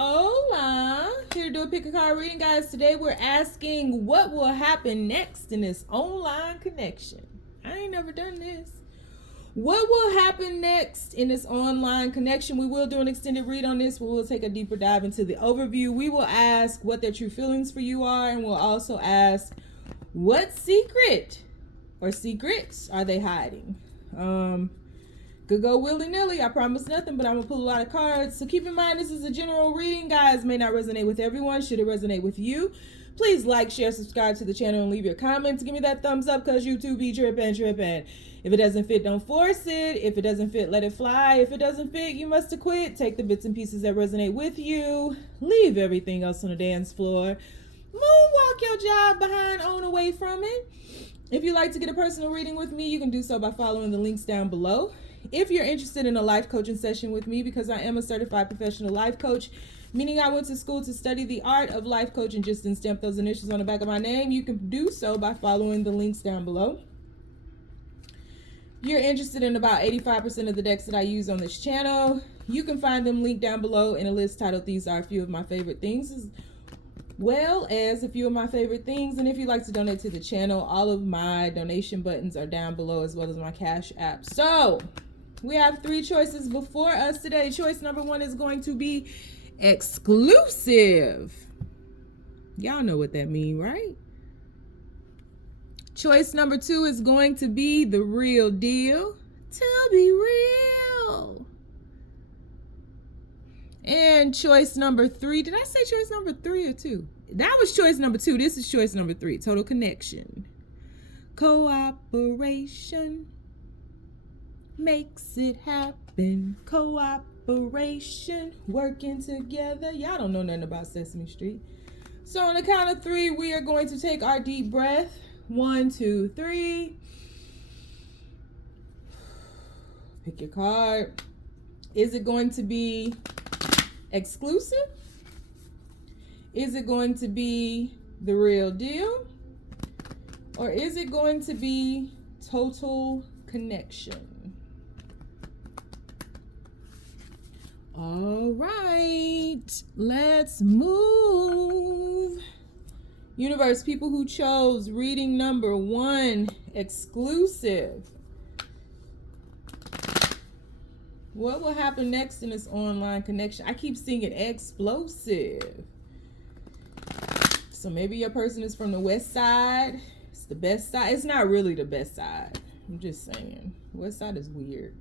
Hola, here to do a pick a card reading, guys. Today we're asking what will happen next in this online connection. I ain't never done this. What will happen next in this online connection? We will do an extended read on this. We will take a deeper dive into the overview. We will ask what their true feelings for you are, and we'll also ask what secret or secrets are they hiding. Could go willy-nilly. I promise nothing, but I'm going to pull a lot of cards. So keep in mind, this is a general reading, guys. May not resonate with everyone. Should it resonate with you, please like, share, subscribe to the channel, and leave your comments. Give me that thumbs up because YouTube be tripping. If it doesn't fit, don't force it. If it doesn't fit, let it fly. If it doesn't fit, you must have quit. Take the bits and pieces that resonate with you. Leave everything else on the dance floor. Moonwalk your job behind, on away from it. If you'd like to get a personal reading with me, you can do so by following the links down below. If you're interested in a life coaching session with me, because I am a certified professional life coach, meaning I went to school to study the art of life coaching, just didn't stamp those initials on the back of my name, you can do so by following the links down below. If you're interested in about 85% of the decks that I use on this channel, you can find them linked down below in a list titled These Are a Few of My Favorite Things, as well as a few of my favorite things. And if you'd like to donate to the channel, all of my donation buttons are down below, as well as my Cash App. So we have three choices before us today. Choice number one is going to be exclusive. Y'all know what that means, right? Choice number two is going to be the real deal. To be real. And choice number three, did I say choice number three or two? That was choice number two. This is choice number three, total connection. Cooperation makes it happen. Cooperation, working together. Y'all don't know nothing about Sesame Street. So on the count of three, we are going to take our deep breath. 1, 2, 3. Pick your card. Is it going to be exclusive? Is it going to be the real deal? Or is it going to be total connection? All right, let's move. Universe, people who chose reading number one, exclusive. What will happen next in this online connection? I keep seeing it explosive. So maybe your person is from the west side. It's the best side. It's not really the best side. I'm just saying. West side is weird.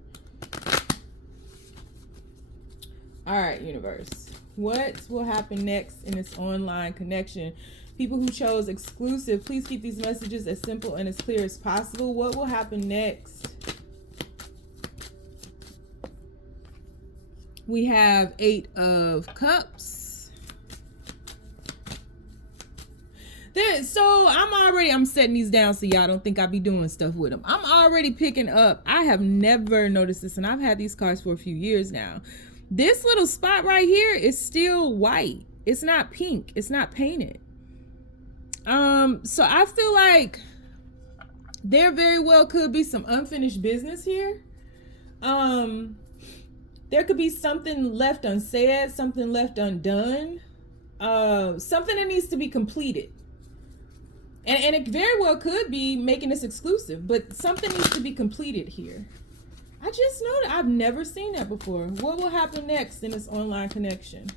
All right, universe. What will happen next in this online connection? People who chose exclusive, please keep these messages as simple and as clear as possible. What will happen next? We have 8 of Cups. I'm setting these down so y'all don't think I be doing stuff with them. I'm already picking up. I have never noticed this, and I've had these cards for a few years now. This little spot right here is still white. It's not pink. It's not painted. So I feel like there very well could be some unfinished business here. There could be something left unsaid, something left undone, something that needs to be completed. And it very well could be making this exclusive, but something needs to be completed here. I just know that I've never seen that before. What will happen next in this online connection?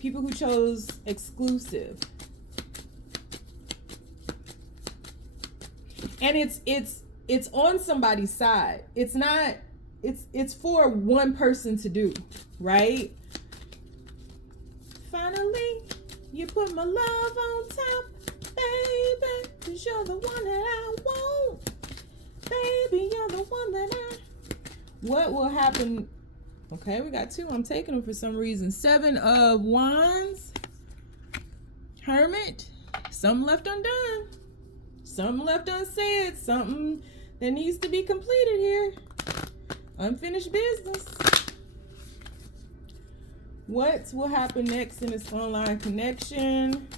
People who chose exclusive. And it's on somebody's side. It's not, it's for one person to do, right? Finally, you put my love on top, baby, 'cause you're the one that I want. Baby, you're the one that I... What will happen? Okay, we got 2. I'm taking them for some reason. 7 of Wands. Hermit. Something left undone. Something left unsaid. Something that needs to be completed here. Unfinished business. What will happen next in this online connection?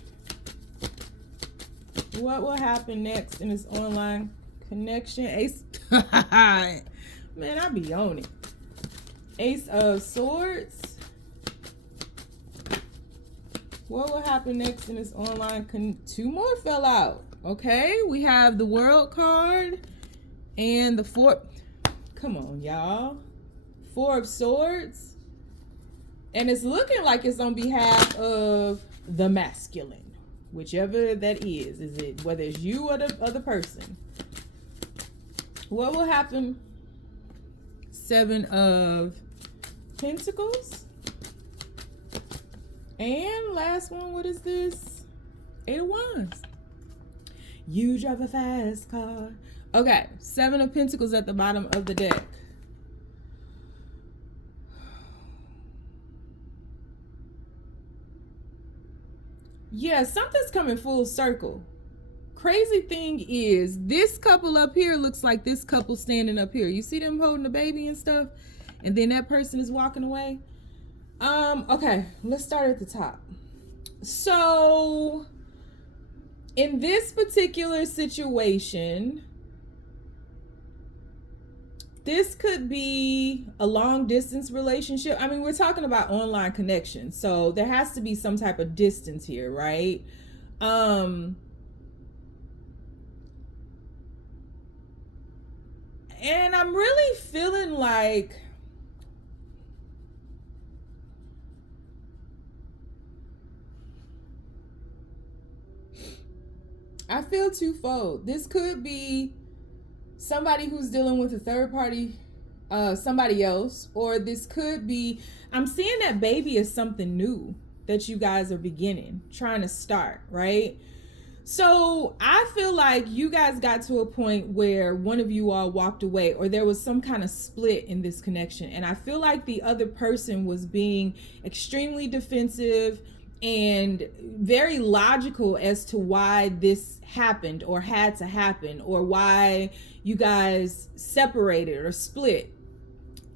What will happen next in this online connection? Ace. Man, I be on it. Ace of Swords. What will happen next in this online? Two more fell out. Okay, we have the World card and the Four. Come on, y'all. Four of Swords. And it's looking like it's on behalf of the masculine. Whichever that is. Is it whether it's you or the other person? What will happen? Seven of Pentacles. And last one, what is this? Eight of Wands. You drive a fast car. Okay, Seven of Pentacles at the bottom of the deck. Yeah, something's coming full circle. Crazy thing is, this couple up here looks like this couple standing up here. You see them holding the baby and stuff? And then that person is walking away. Okay, let's start at the top. So, in this particular situation, this could be a long distance relationship. I mean, we're talking about online connection, so there has to be some type of distance here, right? And I'm really feeling like I feel twofold. This could be somebody who's dealing with a third party, somebody else, or this could be, I'm seeing that baby is something new that you guys are beginning, trying to start, right? So I feel like you guys got to a point where one of you all walked away, or there was some kind of split in this connection. And I feel like the other person was being extremely defensive and very logical as to why this happened or had to happen, or why you guys separated or split.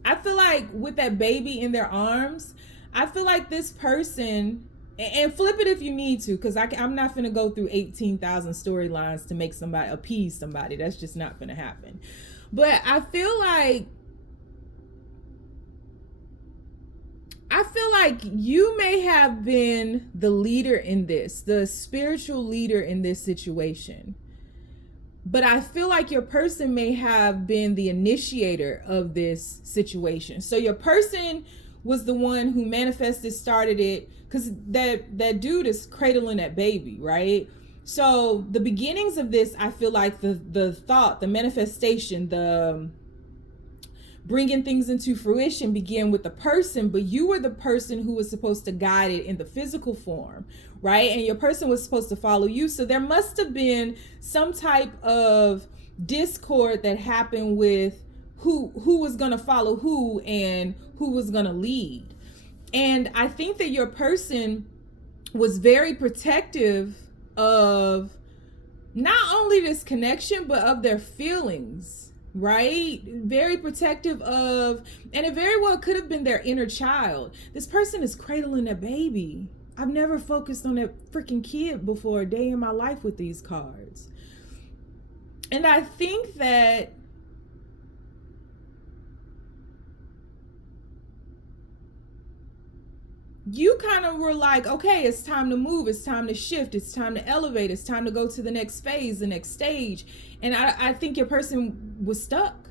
I feel like with that baby in their arms, I feel like this person, and flip it if you need to, because I'm not going to go through 18,000 storylines to make somebody appease somebody. That's just not going to happen. But I feel like you may have been the leader in this, the spiritual leader in this situation. But I feel like your person may have been the initiator of this situation. So your person was the one who manifested, started it, because that dude is cradling that baby, right? So the beginnings of this, I feel like the thought, the manifestation, the bringing things into fruition began with the person, but you were the person who was supposed to guide it in the physical form, right? And your person was supposed to follow you. So there must have been some type of discord that happened with who was going to follow who and who was going to lead. And I think that your person was very protective of not only this connection, but of their feelings, right? Very protective of, and it very well could have been their inner child. This person is cradling a baby. I've never focused on that freaking kid before a day in my life with these cards. And I think that you kind of were like, okay, it's time to move. It's time to shift. It's time to elevate. It's time to go to the next phase, the next stage. And I think your person was stuck.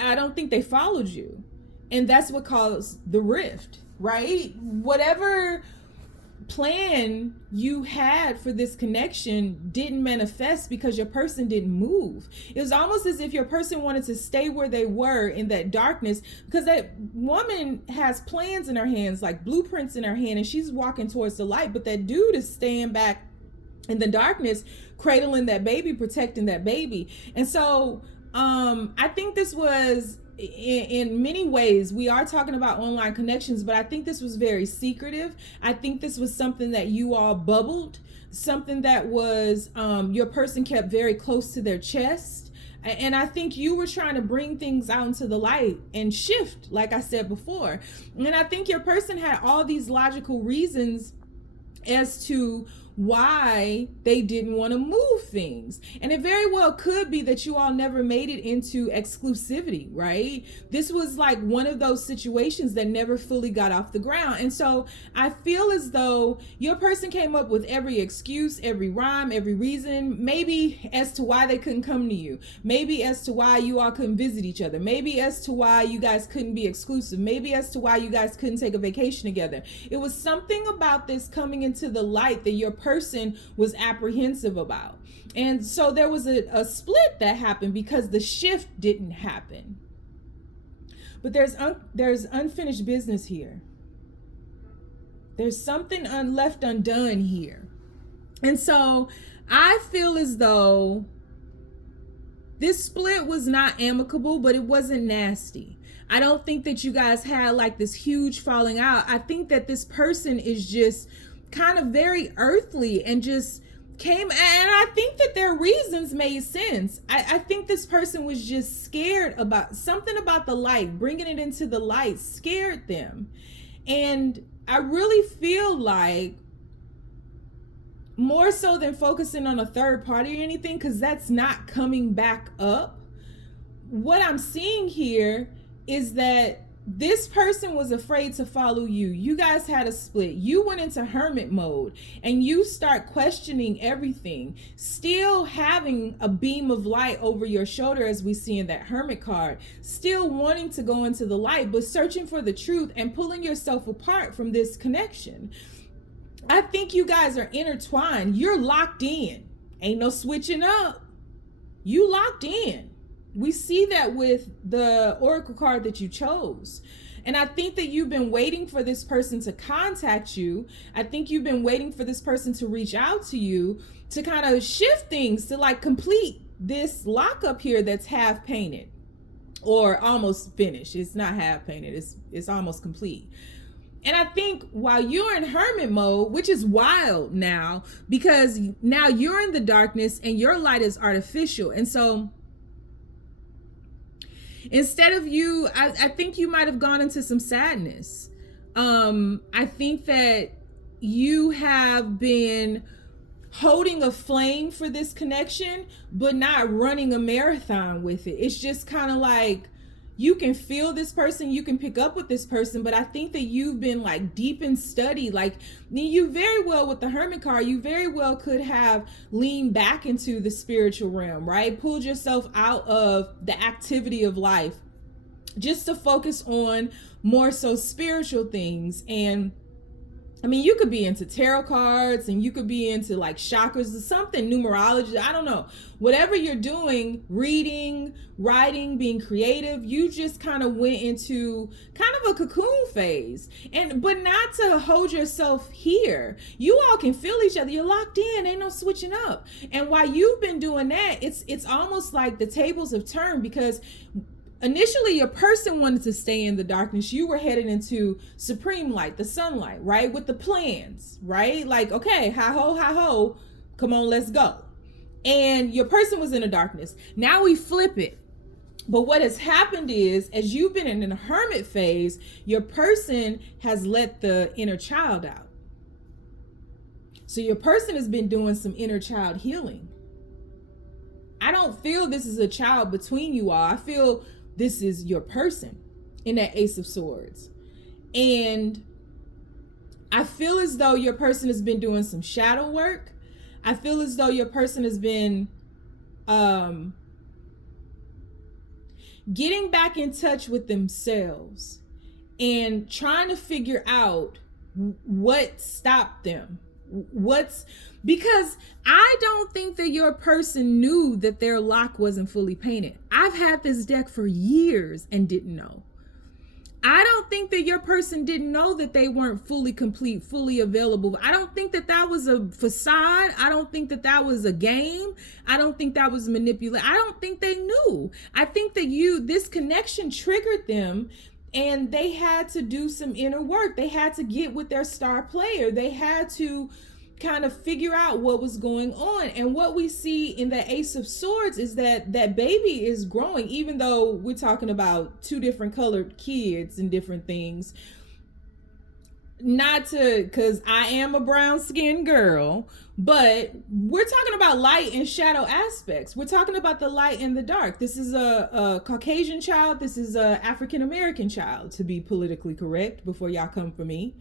I don't think they followed you. And that's what caused the rift, right? Whatever plan you had for this connection didn't manifest because your person didn't move. It was almost as if your person wanted to stay where they were in that darkness, because that woman has plans in her hands, like blueprints in her hand, and she's walking towards the light, but that dude is staying back in the darkness, cradling that baby, protecting that baby. And so I think this was, in many ways, we are talking about online connections, but I think this was very secretive. I think this was something that you all bubbled, something that was your person kept very close to their chest. And I think you were trying to bring things out into the light and shift, like I said before. And I think your person had all these logical reasons as to why they didn't want to move things. And it very well could be that you all never made it into exclusivity, right? This was like one of those situations that never fully got off the ground. And so I feel as though your person came up with every excuse, every rhyme, every reason, maybe as to why they couldn't come to you, maybe as to why you all couldn't visit each other, maybe as to why you guys couldn't be exclusive, maybe as to why you guys couldn't take a vacation together. It was something about this coming into the light that your person was apprehensive about. And so there was a split that happened because the shift didn't happen. But there's unfinished business here. There's something left undone here. And so I feel as though this split was not amicable, but it wasn't nasty. I don't think that you guys had like this huge falling out. I think that this person is just kind of very earthly and just came, and I think that their reasons made sense. I think this person was just scared about something about the light, bringing it into the light scared them. And I really feel like more so than focusing on a third party or anything, because that's not coming back up, what I'm seeing here is that this person was afraid to follow you. You guys had a split. You went into hermit mode and you start questioning everything, still having a beam of light over your shoulder, as we see in that hermit card, still wanting to go into the light, but searching for the truth and pulling yourself apart from this connection. I think you guys are intertwined. You're locked in. Ain't no switching up. You locked in. We see that with the oracle card that you chose. And I think that you've been waiting for this person to contact you. I think you've been waiting for this person to reach out to you to kind of shift things, to like complete this lockup here that's half painted or almost finished. It's not half painted. It's almost complete. And I think while you're in hermit mode, which is wild now, because now you're in the darkness and your light is artificial. And so instead of you, I think you might have gone into some sadness. I think that you have been holding a flame for this connection, but not running a marathon with it. It's just kind of like, you can feel this person, you can pick up with this person, but I think that you've been like deep in study. Like you very well, with the hermit card, you very well could have leaned back into the spiritual realm, right? Pulled yourself out of the activity of life just to focus on more so spiritual things. And I mean, you could be into tarot cards and you could be into like chakras or something, numerology, I don't know. Whatever you're doing, reading, writing, being creative, you just kind of went into kind of a cocoon phase. But not to hold yourself here. You all can feel each other. You're locked in, ain't no switching up. And while you've been doing that, it's almost like the tables have turned, because initially your person wanted to stay in the darkness. You were headed into supreme light, the sunlight, right? With the plans, right? Like, okay, hi ho, come on, let's go. And your person was in the darkness. Now we flip it. But what has happened is, as you've been in a hermit phase, your person has let the inner child out. So your person has been doing some inner child healing. I don't feel this is a child between you all. I feel this is your person in that Ace of Swords. And I feel as though your person has been doing some shadow work. I feel as though your person has been getting back in touch with themselves and trying to figure out what stopped them. Because I don't think that your person knew that their lock wasn't fully painted. I've had this deck for years and didn't know. I don't think that your person didn't know that they weren't fully complete, fully available. I don't think that that was a facade. I don't think that that was a game. I don't think that was manipulation. I don't think they knew. I think that this connection triggered them, and they had to do some inner work. They had to get with their star player. They had to kind of figure out what was going on. And what we see in the Ace of Swords is that that baby is growing, even though we're talking about two different colored kids and different things. not to, because I am a brown skinned girl, but we're talking about light and shadow aspects. We're talking about the light and the dark. This is a Caucasian child. This is a African American child, to be politically correct before y'all come for me.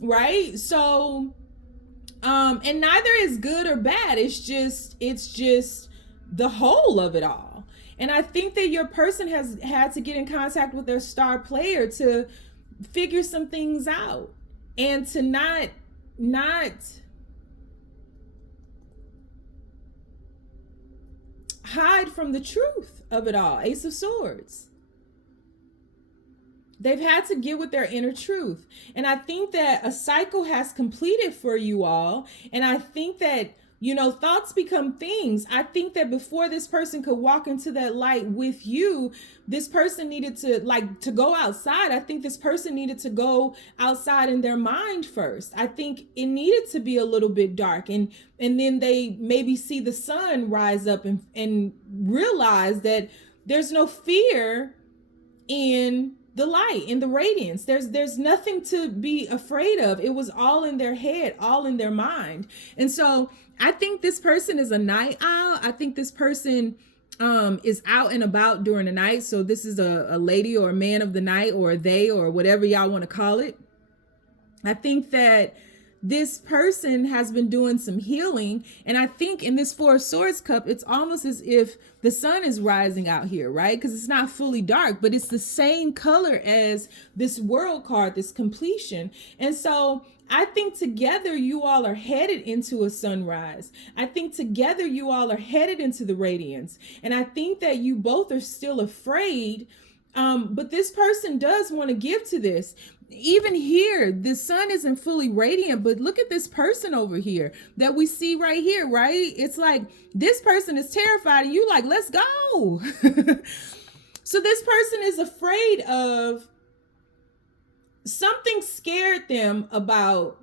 Right? So, and neither is good or bad. It's just the whole of it all. And I think that your person has had to get in contact with their star player to figure some things out, and to not hide from the truth of it all. Ace of Swords. They've had to get with their inner truth. And I think that a cycle has completed for you all. And I think that, you know, thoughts become things. I think that before this person could walk into that light with you, this person needed to go outside. I think this person needed to go outside in their mind first. I think it needed to be a little bit dark, and then they maybe see the sun rise up and realize that there's no fear in the light, in the radiance. There's nothing to be afraid of. It was all in their head, all in their mind. And so I think this person is a night owl. I think this person is out and about during the night. So this is a lady or a man of the night, or a they, or whatever y'all want to call it. I think that this person has been doing some healing. And I think in this Four of Swords cup, it's almost as if the sun is rising out here, right? Because it's not fully dark, but it's the same color as this World card, this completion. And so I think together you all are headed into a sunrise. I think together you all are headed into the radiance. And I think that you both are still afraid, but this person does want to give to this. Even here, the sun isn't fully radiant, but look at this person over here that we see right here, right? It's like this person is terrified and you like, let's go. So this person is afraid of something, scared them about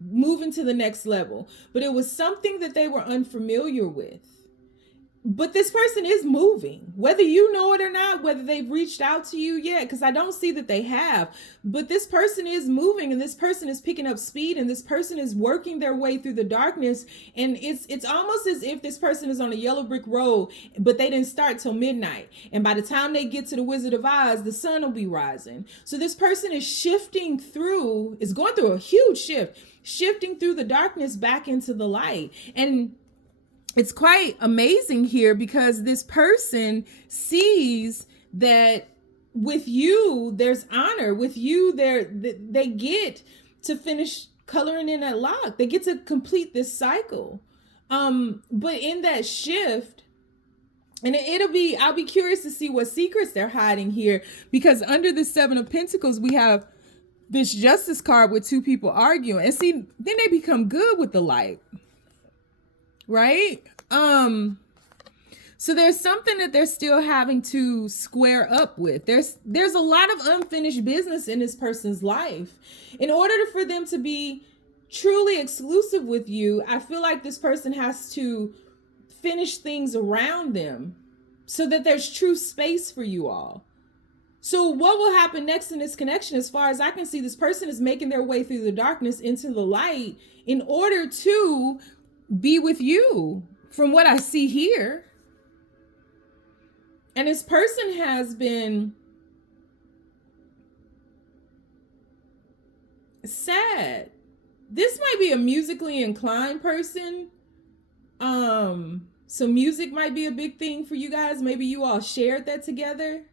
moving to the next level, but it was something that they were unfamiliar with. But this person is moving, whether you know it or not, whether they've reached out to you yet, because I don't see that they have. But this person is moving, and this person is picking up speed, and this person is working their way through the darkness. And it's almost as if this person is on a yellow brick road, but they didn't start till midnight. And by the time they get to the Wizard of Oz, the sun will be rising. So this person is shifting through, is going through a huge shift, shifting through the darkness back into the light. And it's quite amazing here because this person sees that with you, there's honor. With you, they get to finish coloring in that lock. They get to complete this cycle. But in that shift, and I'll be curious to see what secrets they're hiding here, because under the Seven of Pentacles, we have this Justice card with two people arguing. And see, then they become good with the light. Right? So there's something that they're still having to square up with. There's a lot of unfinished business in this person's life. In order for them to be truly exclusive with you, I feel like this person has to finish things around them so that there's true space for you all. So what will happen next in this connection? As far as I can see, this person is making their way through the darkness into the light in order to be with you, from what I see here. And this person has been sad. This might be a musically inclined person. So music might be a big thing for you guys. Maybe you all shared that together.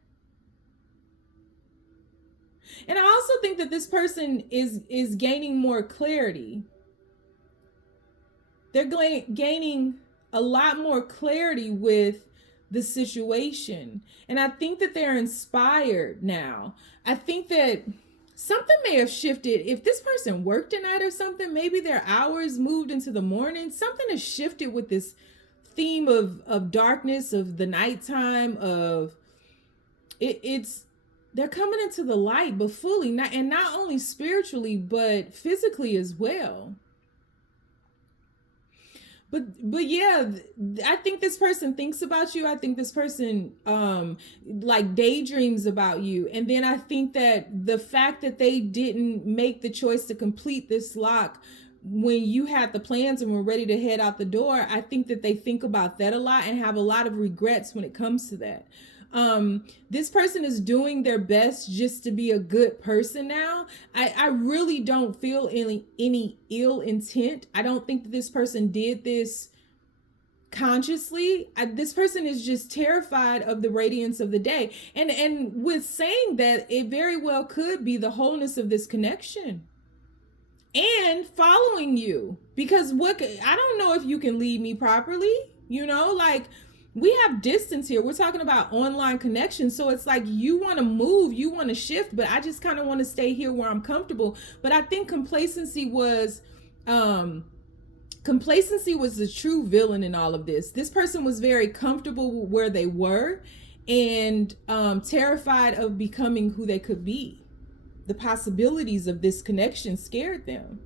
And I also think that this person is gaining more clarity. They're gaining a lot more clarity with the situation. And I think that they're inspired now. I think that something may have shifted. If this person worked at night or something, maybe their hours moved into the morning. Something has shifted with this theme of darkness, of the nighttime, of they're coming into the light, but fully, not only spiritually, but physically as well. But yeah, I think this person thinks about you. I think this person like daydreams about you. And then I think that the fact that they didn't make the choice to complete this lock when you had the plans and were ready to head out the door, I think that they think about that a lot and have a lot of regrets when it comes to that. This person is doing their best just to be a good person now. I really don't feel any ill intent. I don't think that this person did this consciously. This person is just terrified of the radiance of the day. And with saying that, it very well could be the wholeness of this connection and following you, because I don't know if you can lead me properly, like we have distance here. We're talking about online connection. So it's like you want to move, you want to shift, but I just kind of want to stay here where I'm comfortable. But I think complacency was the true villain in all of this. This person was very comfortable where they were and terrified of becoming who they could be. The possibilities of this connection scared them.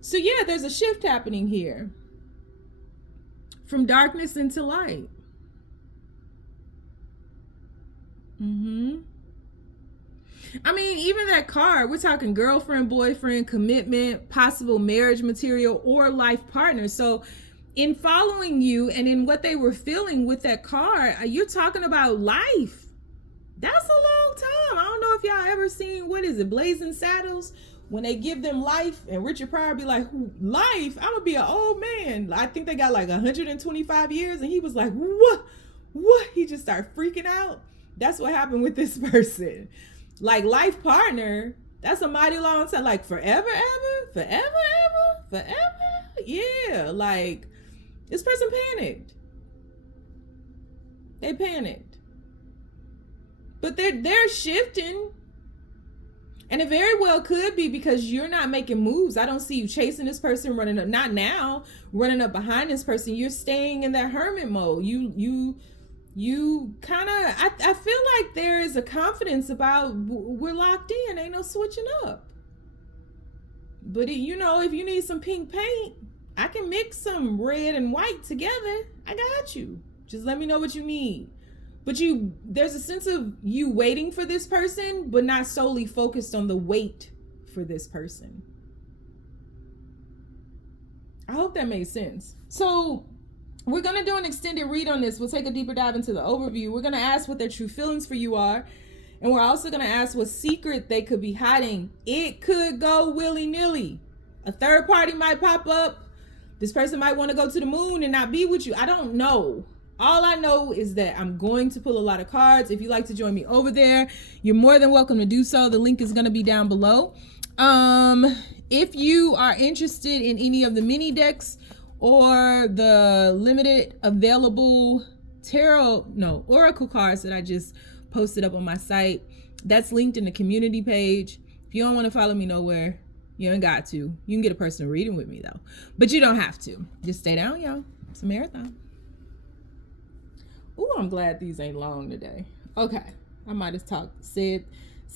So yeah, there's a shift happening here. From darkness into light. I mean, even that card, we're talking girlfriend, boyfriend, commitment, possible marriage material, or life partner. So in following you and in what they were feeling with that card, you're talking about life. That's a long time. I don't know if y'all ever seen, what is it, Blazing Saddles? When they give them life and Richard Pryor be like, life? I'm gonna be an old man. I think they got like 125 years. And he was like, what? He just started freaking out. That's what happened with this person. Like life partner, that's a mighty long time. Like forever. Yeah, like this person panicked. They panicked. But they're shifting. And it very well could be because you're not making moves. I don't see you chasing this person, running up, not now, running up behind this person. You're staying in that hermit mode. You kind of, I feel like there is a confidence about we're locked in. Ain't no switching up. But if you need some pink paint, I can mix some red and white together. I got you. Just let me know what you need. But there's a sense of you waiting for this person, but not solely focused on the wait for this person. I hope that made sense. So we're going to do an extended read on this. We'll take a deeper dive into the overview. We're going to ask what their true feelings for you are. And we're also going to ask what secret they could be hiding. It could go willy-nilly. A third party might pop up. This person might want to go to the moon and not be with you. I don't know. All I know is that I'm going to pull a lot of cards. If you'd like to join me over there, you're more than welcome to do so. The link is going to be down below. If you are interested in any of the mini decks or the limited available oracle cards that I just posted up on my site, that's linked in the community page. If you don't want to follow me nowhere, you ain't got to. You can get a personal reading with me though, but you don't have to. Just stay down, y'all. It's a marathon. Ooh, I'm glad these ain't long today. Okay, I might have said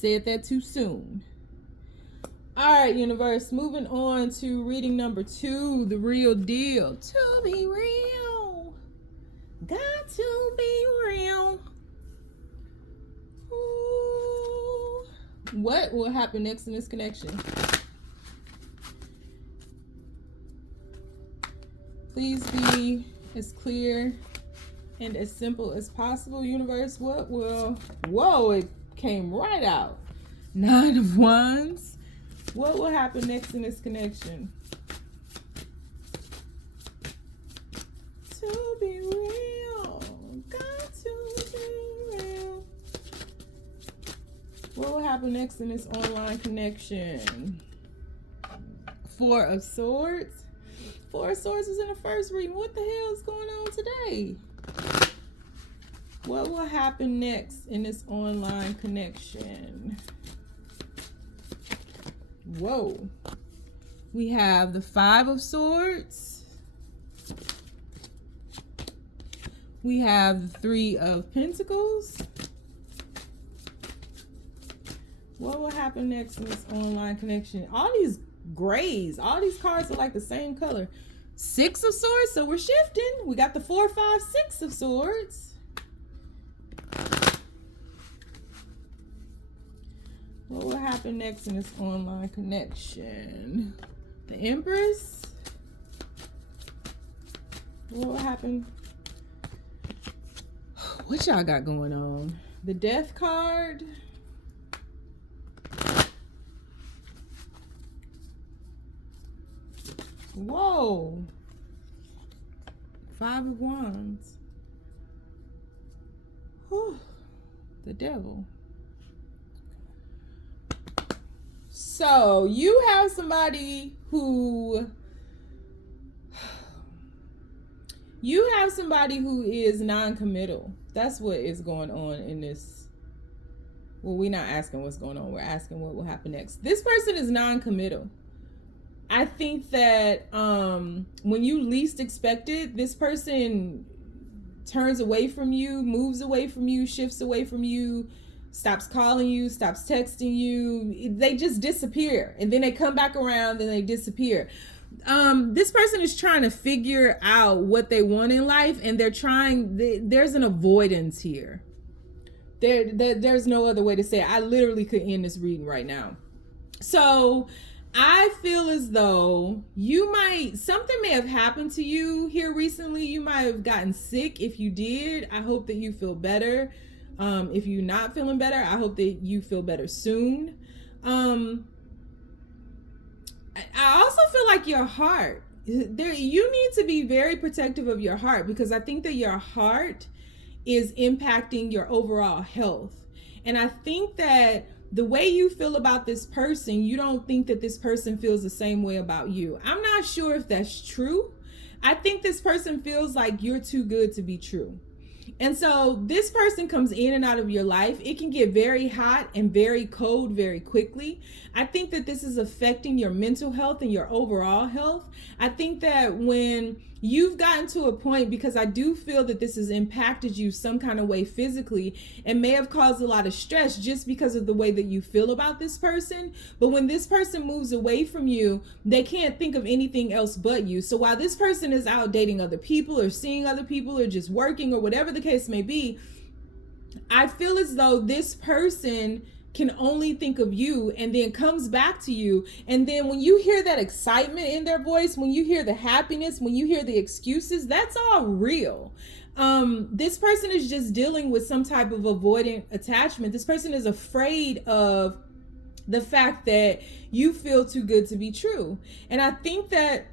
that too soon. All right, universe, moving on to reading number 2, the real deal. To be real, got to be real. Ooh. What will happen next in this connection? Please be as clear and as simple as possible, universe. Whoa, it came right out. 9 of Wands. What will happen next in this connection? To be real, got to be real. What will happen next in this online connection? 4 of Swords. 4 of Swords was in the first reading. What the hell is going on today? What will happen next in this online connection? Whoa. We have the 5 of Swords. We have the 3 of Pentacles. What will happen next in this online connection? All these grays, all these cards are like the same color. Six of Swords. So we're shifting. We got the 4, 5, 6 of Swords. What will happen next in this online connection? The Empress. What will happen? What y'all got going on? The Death card. Whoa. 5 of Wands. Whew. The Devil. So you have somebody who is non-committal. That's what is going on in this. Well, we're not asking what's going on. We're asking what will happen next. This person is non-committal. I think that when you least expect it, this person turns away from you, moves away from you, shifts away from you, stops calling you, stops texting you. They just disappear. And then they come back around and they disappear. This person is trying to figure out what they want in life, and there's an avoidance here. There's no other way to say it. I literally could end this reading right now. So I feel as though something may have happened to you here recently. You might have gotten sick. If you did, I hope that you feel better. If you're not feeling better, I hope that you feel better soon. I also feel like your heart, you need to be very protective of your heart, because I think that your heart is impacting your overall health. And I think that the way you feel about this person, you don't think that this person feels the same way about you. I'm not sure if that's true. I think this person feels like you're too good to be true. And so this person comes in and out of your life. It can get very hot and very cold very quickly. I think that this is affecting your mental health and your overall health. I think that when you've gotten to a point, because I do feel that this has impacted you some kind of way physically and may have caused a lot of stress just because of the way that you feel about this person. But when this person moves away from you, they can't think of anything else but you. So while this person is out dating other people or seeing other people or just working or whatever the case may be, I feel as though this person can only think of you and then comes back to you. And then when you hear that excitement in their voice, when you hear the happiness, when you hear the excuses, that's all real. This person is just dealing with some type of avoidant attachment. This person is afraid of the fact that you feel too good to be true. And I think that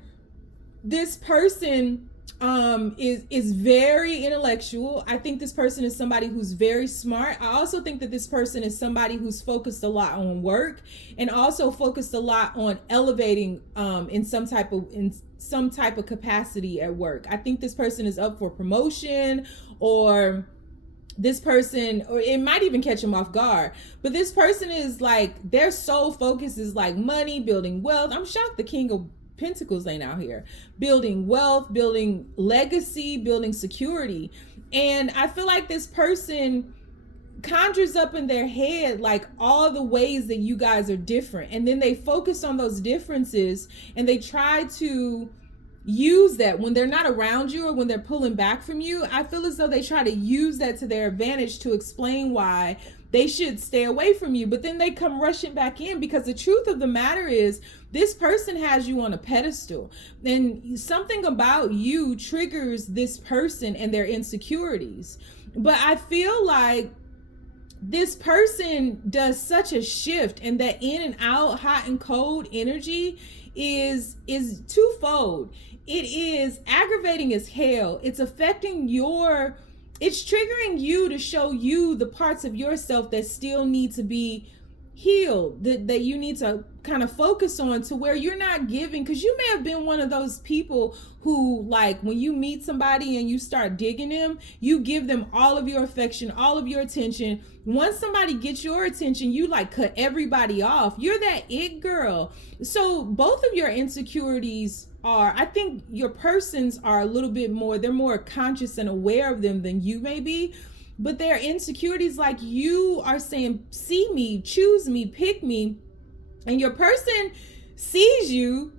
this person is very intellectual. I think this person is somebody who's very smart. I also think that this person is somebody who's focused a lot on work and also focused a lot on elevating in some type of capacity at work. I think this person is up for promotion, or this person, or it might even catch them off guard, but this person is like, their sole focus is like money, building wealth. I'm shocked the King of Pentacles ain't out here. Building wealth, building legacy, building security. And I feel like this person conjures up in their head like all the ways that you guys are different, and then they focus on those differences and they try to use that when they're not around you or when they're pulling back from you. I feel as though they try to use that to their advantage to explain why they should stay away from you, but then they come rushing back in, because the truth of the matter is this person has you on a pedestal, and something about you triggers this person and their insecurities. But I feel like this person does such a shift, and that in and out, hot and cold energy is twofold. It is aggravating as hell. It's affecting it's triggering you to show you the parts of yourself that still need to be healed, that you need to kind of focus on, to where you're not giving, because you may have been one of those people who, like, when you meet somebody and you start digging them, you give them all of your affection, all of your attention. Once somebody gets your attention, you like cut everybody off. You're that it girl. So both of your insecurities I think your persons are a little bit more, they're more conscious and aware of them than you may be, but their insecurities, like, you are saying, see me, choose me, pick me, and your person sees you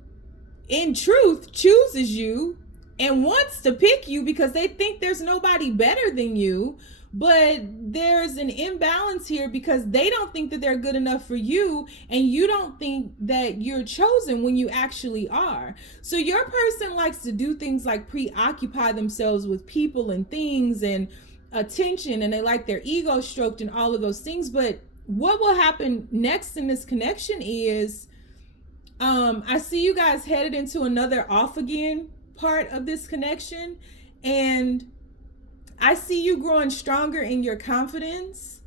in truth chooses you and wants to pick you because they think there's nobody better than you. But there's an imbalance here because they don't think that they're good enough for you, and you don't think that you're chosen when you actually are. So your person likes to do things like preoccupy themselves with people and things and attention, and they like their ego stroked and all of those things. But what will happen next in this connection is I see you guys headed into another off again part of this connection, and I see you growing stronger in your confidence,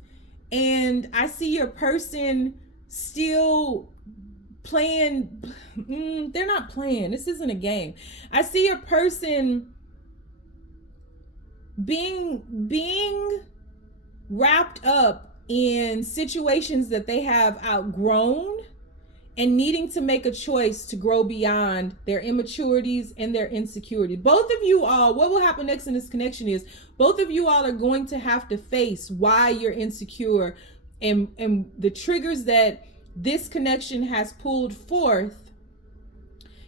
and I see your person still playing. They're not playing. This isn't a game. I see your person being wrapped up in situations that they have outgrown and needing to make a choice to grow beyond their immaturities and their insecurity. Both of you all, what will happen next in this connection is both of you all are going to have to face why you're insecure and the triggers that this connection has pulled forth.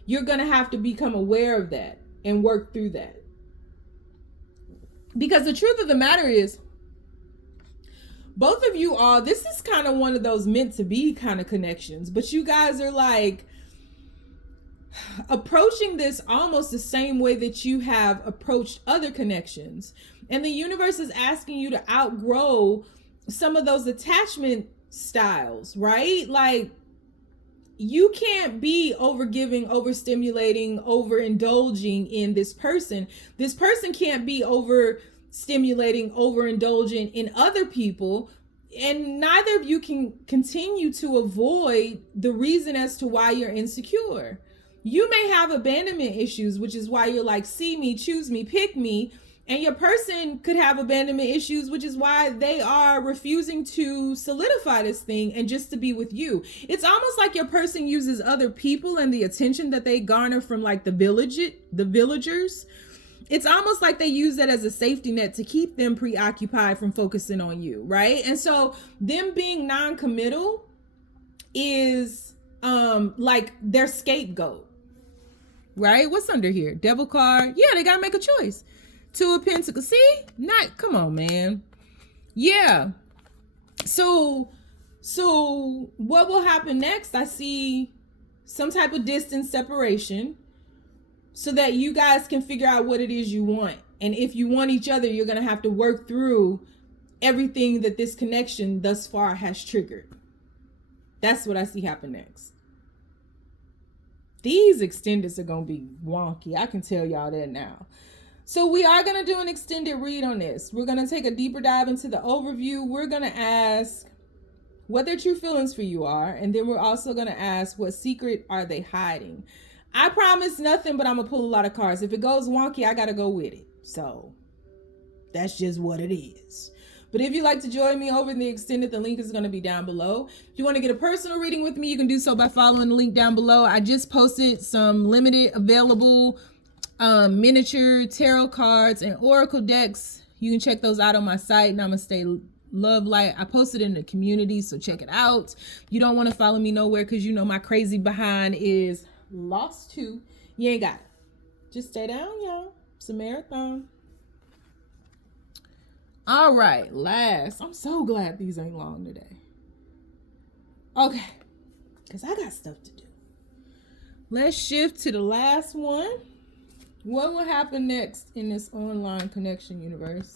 You're going to have to become aware of that and work through that. Because the truth of the matter is, both of you all, this is kind of one of those meant to be kind of connections, but you guys are like approaching this almost the same way that you have approached other connections. And the universe is asking you to outgrow some of those attachment styles, right? Like, you can't be overgiving, overstimulating, overindulging in this person. This person can't be overstimulating, overindulging in other people. And neither of you can continue to avoid the reason as to why you're insecure. You may have abandonment issues, which is why you're like, see me, choose me, pick me. And your person could have abandonment issues, which is why they are refusing to solidify this thing and just to be with you. It's almost like your person uses other people and the attention that they garner from like the villagers. It's almost like they use that as a safety net to keep them preoccupied from focusing on you, right? And so them being non-committal is like their scapegoat, right? What's under here? Devil card. Yeah, they gotta make a choice. Two of Pentacles. See? Come on, man. Yeah. So what will happen next? I see some type of distance separation so that you guys can figure out what it is you want. And if you want each other, you're going to have to work through everything that this connection thus far has triggered. That's what I see happen next. These extendeds are going to be wonky. I can tell y'all that now. So we are going to do an extended read on this. We're going to take a deeper dive into the overview. We're going to ask what their true feelings for you are. And then we're also going to ask what secret are they hiding. I promise nothing, but I'm going to pull a lot of cards. If it goes wonky, I got to go with it. So that's just what it is. But if you'd like to join me over in the extended, the link is going to be down below. If you want to get a personal reading with me, you can do so by following the link down below. I just posted some limited available miniature tarot cards and oracle decks. You can check those out on my site, namasteLOVElight. I posted it in the community, so check it out. You don't want to follow me nowhere because you know my crazy behind is lost too. You ain't got it. Just stay down, y'all. It's a marathon. All right, last. I'm so glad these ain't long today. Okay, because I got stuff to do. Let's shift to the last one. What will happen next in this online connection universe?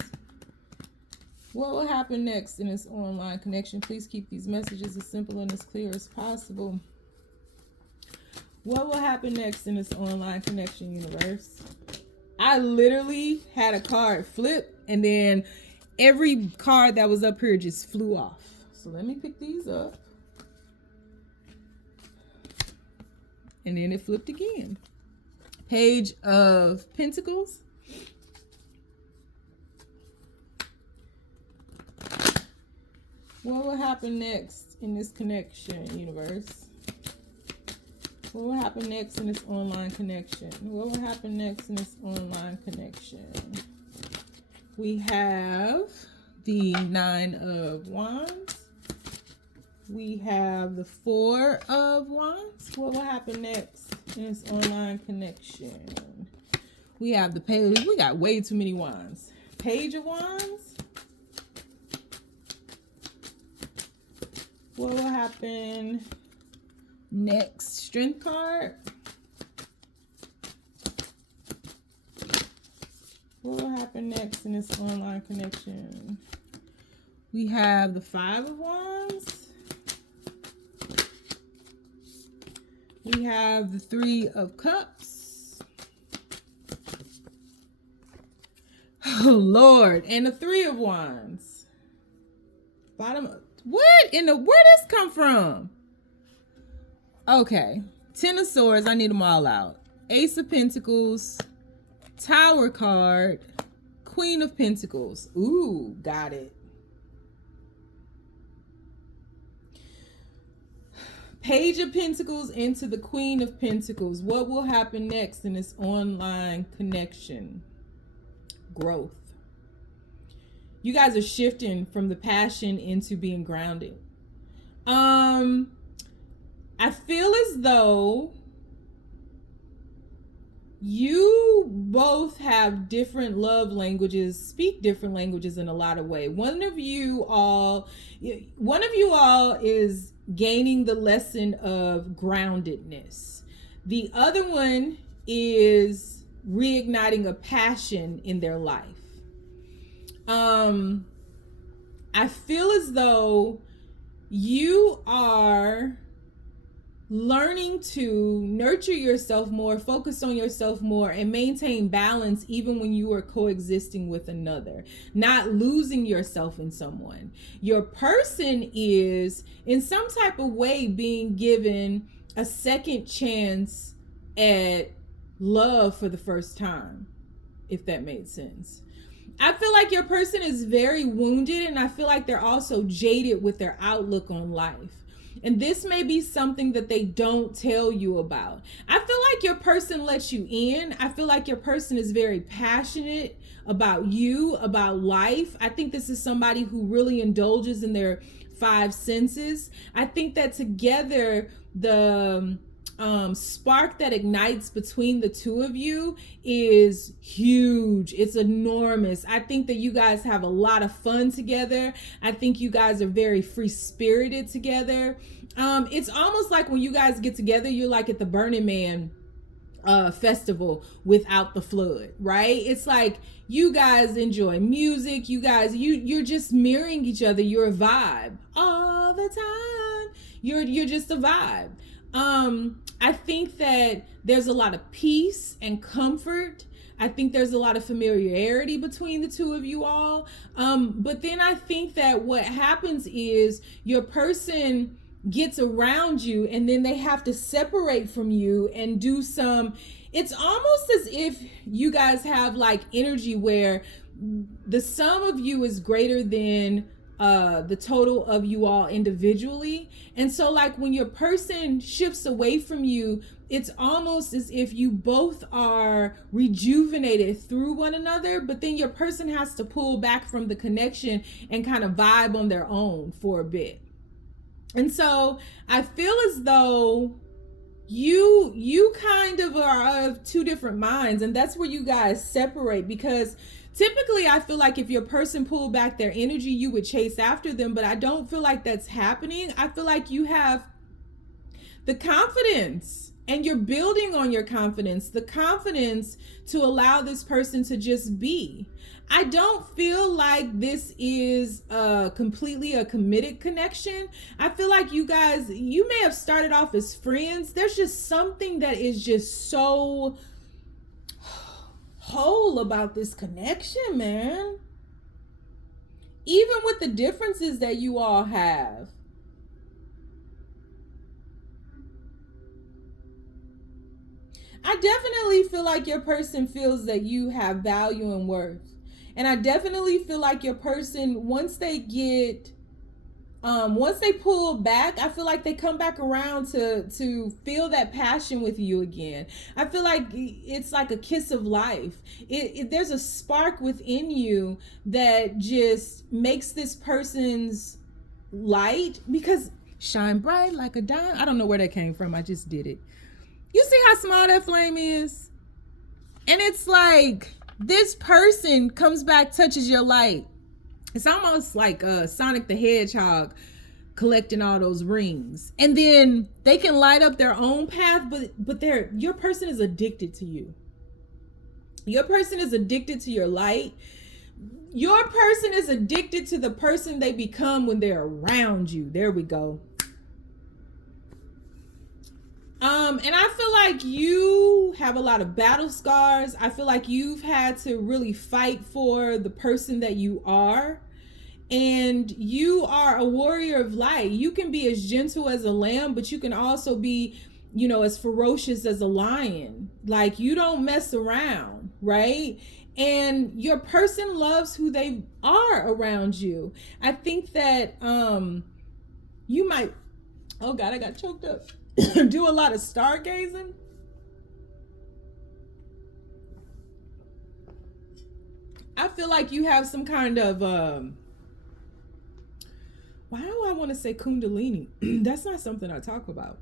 What will happen next in this online connection? Please keep these messages as simple and as clear as possible. What will happen next in this online connection universe? I literally had a card flip and then every card that was up here just flew off. So let me pick these up. And then it flipped again. Page of Pentacles. What will happen next in this connection, universe? What will happen next in this online connection? What will happen next in this online connection? We have the Nine of Wands. We have the Four of Wands. What will happen next in this online connection. We have the page. We got way too many wands. Page of Wands. What will happen next? Strength card. What will happen next in this online connection? We have the Five of Wands. We have the Three of Cups. Oh, Lord. And the Three of Wands. Bottom. What in the, where this come from? Okay. Ten of Swords. I need them all out. Ace of Pentacles. Tower card. Queen of Pentacles. Ooh, got it. Page of Pentacles into the Queen of Pentacles. What will happen next in this online connection? Growth. You guys are shifting from the passion into being grounded. I feel as though you both have different love languages, speak different languages in a lot of ways. One of you all is gaining the lesson of groundedness. The other one is reigniting a passion in their life. I feel as though you are learning to nurture yourself more, focus on yourself more, and maintain balance even when you are coexisting with another, not losing yourself in someone. Your person is in some type of way being given a second chance at love for the first time, if that made sense. I feel like your person is very wounded, and I feel like they're also jaded with their outlook on life. And this may be something that they don't tell you about. I feel like your person lets you in. I feel like your person is very passionate about you, about life. I think this is somebody who really indulges in their five senses. I think that together, the spark that ignites between the two of you is huge. It's enormous. I think that you guys have a lot of fun together. I think you guys are very free-spirited together. It's almost like when you guys get together, you're like at the Burning Man festival without the flood, right? It's like you guys enjoy music. You guys, you're just mirroring each other. You're a vibe all the time. You're just a vibe. I think that there's a lot of peace and comfort. I think there's a lot of familiarity between the two of you all. But then I think that what happens is your person gets around you and then they have to separate from you and do some, it's almost as if you guys have like energy where the sum of you is greater than the total of you all individually. And so like when your person shifts away from you, it's almost as if you both are rejuvenated through one another, but then your person has to pull back from the connection and kind of vibe on their own for a bit. And so I feel as though you kind of are of two different minds, and that's where you guys separate, because typically, I feel like if your person pulled back their energy, you would chase after them, but I don't feel like that's happening. I feel like you have the confidence and you're building on your confidence, the confidence to allow this person to just be. I don't feel like this is completely a committed connection. I feel like you guys, you may have started off as friends. There's just something that is just so whole about this connection, man. Even with the differences that you all have. I definitely feel like your person feels that you have value and worth. And I definitely feel like your person, once they pull back, I feel like they come back around to feel that passion with you again. I feel like it's like a kiss of life. There's a spark within you that just makes this person's light, because shine bright like a diamond. I don't know where that came from. I just did it. You see how small that flame is? And it's like this person comes back, touches your light. It's almost like Sonic the Hedgehog collecting all those rings. And then they can light up their own path, but your person is addicted to you. Your person is addicted to your light. Your person is addicted to the person they become when they're around you. There we go. And I feel like you have a lot of battle scars. I feel like you've had to really fight for the person that you are. And you are a warrior of light. You can be as gentle as a lamb, but you can also be, as ferocious as a lion. Like, you don't mess around, right? And your person loves who they are around you. I think that you might, oh God, I got choked up. Do a lot of stargazing. I feel like you have some kind of why do I want to say kundalini? That's not something I talk about.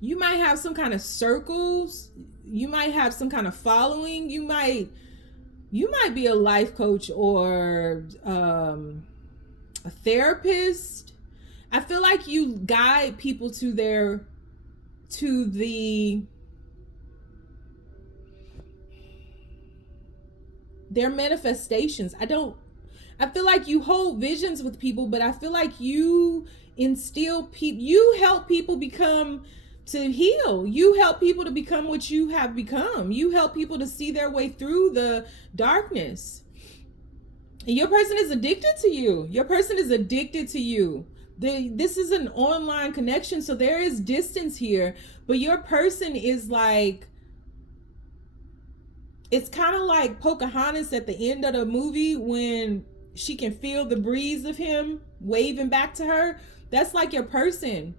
You might have some kind of circles. You might have some kind of following. You might be a life coach or a therapist. I feel like you guide people to their manifestations. I feel like you hold visions with people, but I feel like you instill people, you help people become, to heal. You help people to become what you have become. You help people to see their way through the darkness. And your person is addicted to you. Your person is addicted to you. This is an online connection, so there is distance here, but your person is like, it's kind of like Pocahontas at the end of the movie when she can feel the breeze of him waving back to her. That's like your person.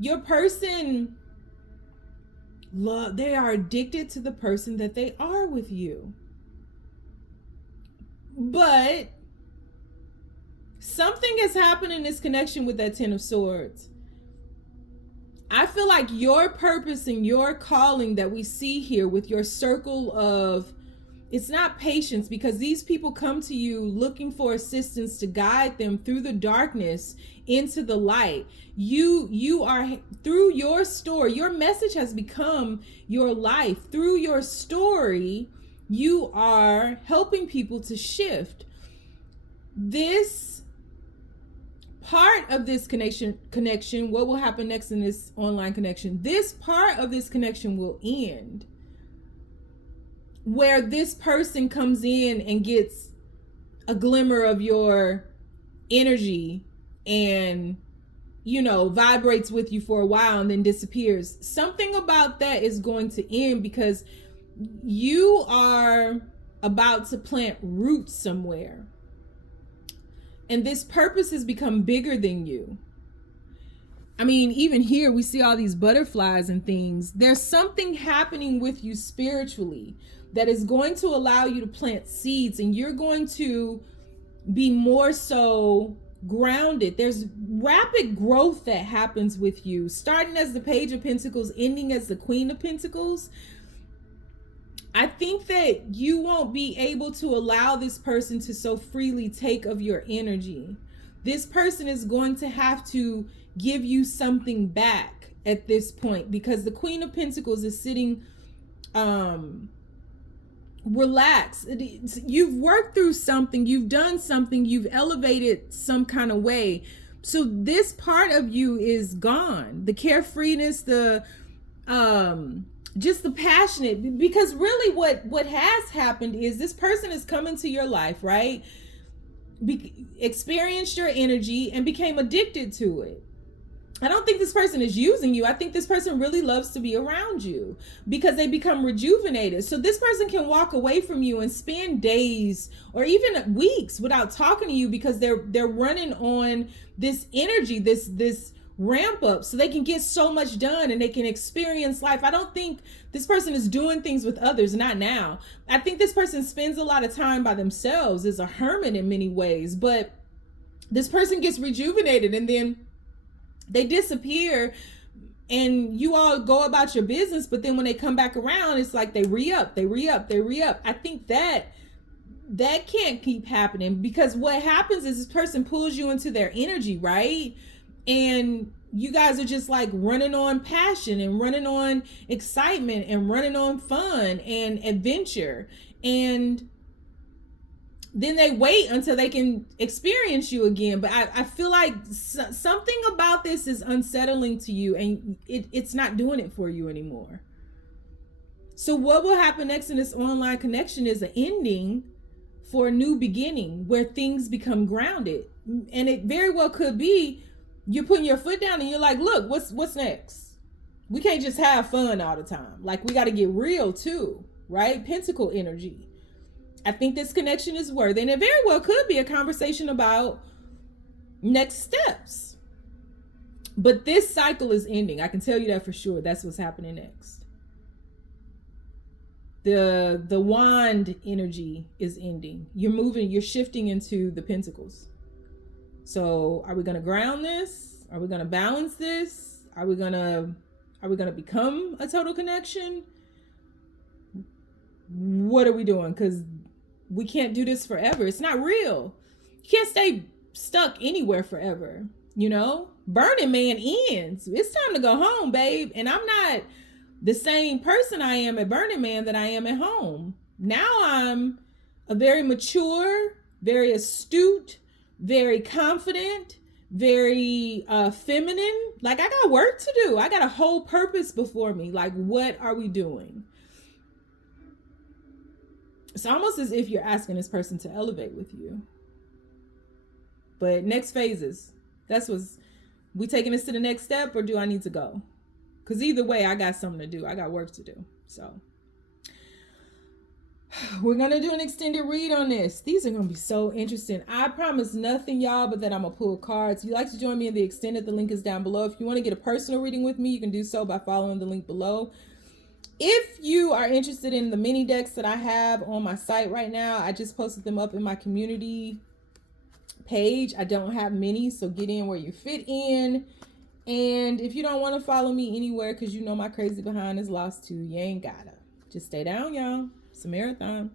Your person, they are addicted to the person that they are with you. But something has happened in this connection with that Ten of Swords. I feel like your purpose and your calling that we see here with your circle of, it's not patience, because these people come to you looking for assistance to guide them through the darkness into the light. You are, through your story, your message has become your life. Through your story, you are helping people to shift. This part of this connection, what will happen next in this online connection? This part of this connection will end where this person comes in and gets a glimmer of your energy and, vibrates with you for a while and then disappears. Something about that is going to end because you are about to plant roots somewhere. And this purpose has become bigger than you. I mean, even here we see all these butterflies and things. There's something happening with you spiritually that is going to allow you to plant seeds, and you're going to be more so grounded. There's rapid growth that happens with you, starting as the Page of Pentacles, ending as the Queen of Pentacles. I think that you won't be able to allow this person to so freely take of your energy. This person is going to have to give you something back at this point, because the Queen of Pentacles is sitting relaxed. You've worked through something, you've done something, you've elevated some kind of way. So this part of you is gone. The carefreeness, just the passionate, because really what has happened is this person has come into your life, right? Experienced your energy and became addicted to it. I don't think this person is using you. I think this person really loves to be around you because they become rejuvenated. So this person can walk away from you and spend days or even weeks without talking to you because they're running on this energy, this ramp up, so they can get so much done and they can experience life. I don't think this person is doing things with others, not now. I think this person spends a lot of time by themselves, is a hermit in many ways, but this person gets rejuvenated and then They disappear and you all go about your business, but then when they come back around, it's like they re-up. I think that can't keep happening, because what happens is this person pulls you into their energy, right? And you guys are just like running on passion and running on excitement and running on fun and adventure. And then they wait until they can experience you again. But I feel like something about this is unsettling to you, and it's not doing it for you anymore. So what will happen next in this online connection is an ending for a new beginning where things become grounded. And it very well could be you're putting your foot down and you're like, look, what's next? We can't just have fun all the time. Like, we got to get real too, right? Pentacle energy. I think this connection is worthy, and it very well could be a conversation about next steps. But this cycle is ending. I can tell you that for sure. That's what's happening next. The wand energy is ending. You're shifting into the pentacles. So are we going to ground this? Are we going to balance this? Are we going to become a total connection? What are we doing? Because we can't do this forever. It's not real. You can't stay stuck anywhere forever. You know, Burning Man ends. It's time to go home, babe. And I'm not the same person I am at Burning Man that I am at home. Now I'm a very mature, very astute, very confident, very feminine. Like, I got work to do. I got a whole purpose before me. Like, what are we doing? It's almost as if you're asking this person to elevate with you. But next phases, that's what's, we taking this to the next step, or do I need to go? Because either way, I got something to do. I got work to do. So we're going to do an extended read on this. These are going to be so interesting. I promise nothing, y'all, but that I'm going to pull cards. If you'd like to join me in the extended, the link is down below. If you want to get a personal reading with me, you can do so by following the link below. If you are interested in the mini decks that I have on my site right now, I just posted them up in my community page. I don't have many, so get in where you fit in. And if you don't want to follow me anywhere because you know my crazy behind is lost too, you ain't gotta. Just stay down, y'all. It's a marathon.